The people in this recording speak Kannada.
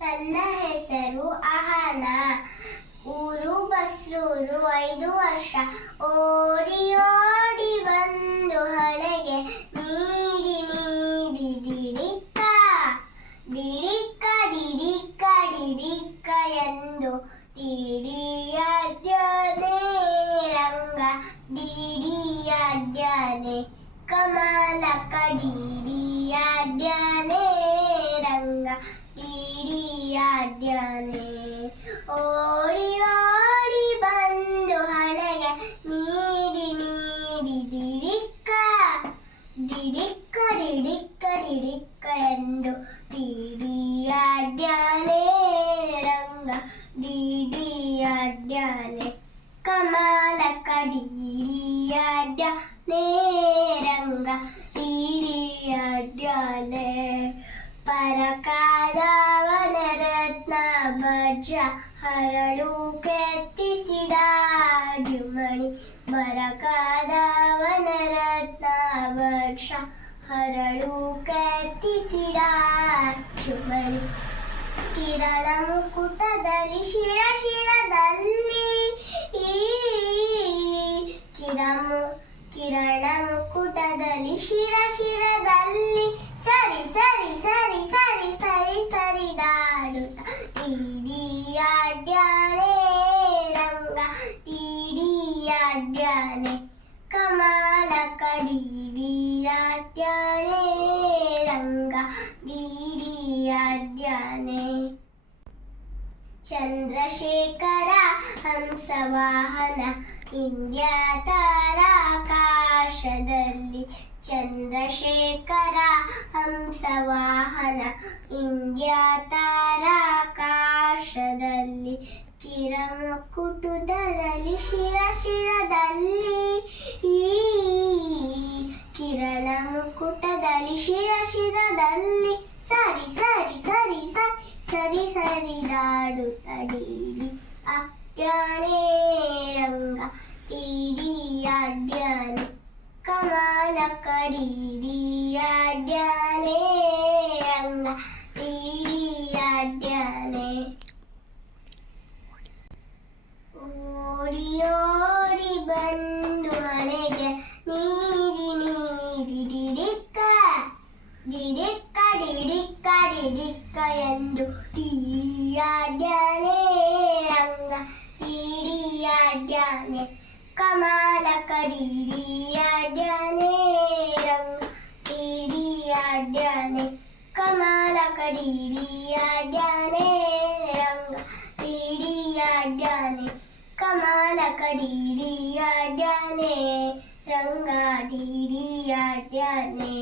ನನ್ನ ಹೆಸರು ಅಹನ. ಊರು ಬಸ್ರೂರು ಐದು ವರ್ಷ. ಓಡಿ ಓಡಿ ಬಂದು ಹಣೆಗೆ ನೀಡಿ ನೀಡಿ ದಿಡಿಕ್ಕ ದಿಡಿಕ್ಕ ದಿಡಿಕ್ಕ ಎಂದು ಡಿಡಿಯಡ್ಯನೆ ರಂಗ ಡಿಡಿಯಡ್ಯನೆ ಕಮಲ ಕಡಿಡಿಯಡ್ಯನೆ ஞானே ஓடி ஓடி வந்து அழக நீடி நீடி திடிக்க திடிக்க திடிக்க திடிக்க என்று திடியாடே ரங்க திடியாடே கமல கடியாட நேரங்க திடியாடே பரக்க ಹರಳು ಕೆತ್ತಿಸಿದ ಜುಮಣಿ ವನರತ್ನ ವರ್ಷ ಹರಳು ಕೆತ್ತಿಸಿದ ಜುಮಣಿ ಕಿರಣ ಮುಕುಟದಲ್ಲಿ ಶಿರ ಶಿರದಲ್ಲಿ ಕಿರಣ ಮುಕುಟದಲ್ಲಿ ಶಿರ ಶಿರದಲ್ಲಿ ರಂಗ ಡಿಡಿಯಾಡ್ಯಾನೆ ಚಂದ್ರಶೇಖರ ಹಂಸವಾಹನ ಇಂಡ್ಯಾ ತಾರಾಕಾಶದಲ್ಲಿ ಚಂದ್ರಶೇಖರ ಹಂಸವಾಹನ ಇಂಡ್ಯಾ ತಾರಾಕಾಶದಲ್ಲಿ ಕಿರಮಕುಟುದಲ್ಲಿ ಶಿರ ಶಿರದಲ್ಲಿ ಈ ಮುಕುಟದಲ್ಲಿ ಶಿರ ಶಿರದಲ್ಲಿ ಸರಿ ಸರಿ ಸರಿ ಸರಿ ಸರಿ ಸರಿದಾಡುತ್ತಡೀಡಿ ಅಡ್ಯಾನೆ ರಂಗ ಇಡೀ ಅಡ್ಯಾನೆ ಕಮಲ ಕಡೀಡಿ ಅಡ್ಯಾನೆ ರಂಗ ഡിഡിക്ക ഡിഡിക്ക ഡിഡിക്ക എന്തു ടീയാഡ്യാനേ അങ്ങ ടീഡിയാഡ്യാനേ കമാലക്ക ഡിഡിയാഡ്യാനേ അങ്ങ ടീഡിയാഡ്യാനേ കമാലക്ക ഡിഡിയാഡ്യാനേ അങ്ങ ടീഡിയാഡ്യാനേ കമാലക്ക ഡിഡിയാഡ്യാനേ രംഗ ഡിഡിയാഡ്യാനേ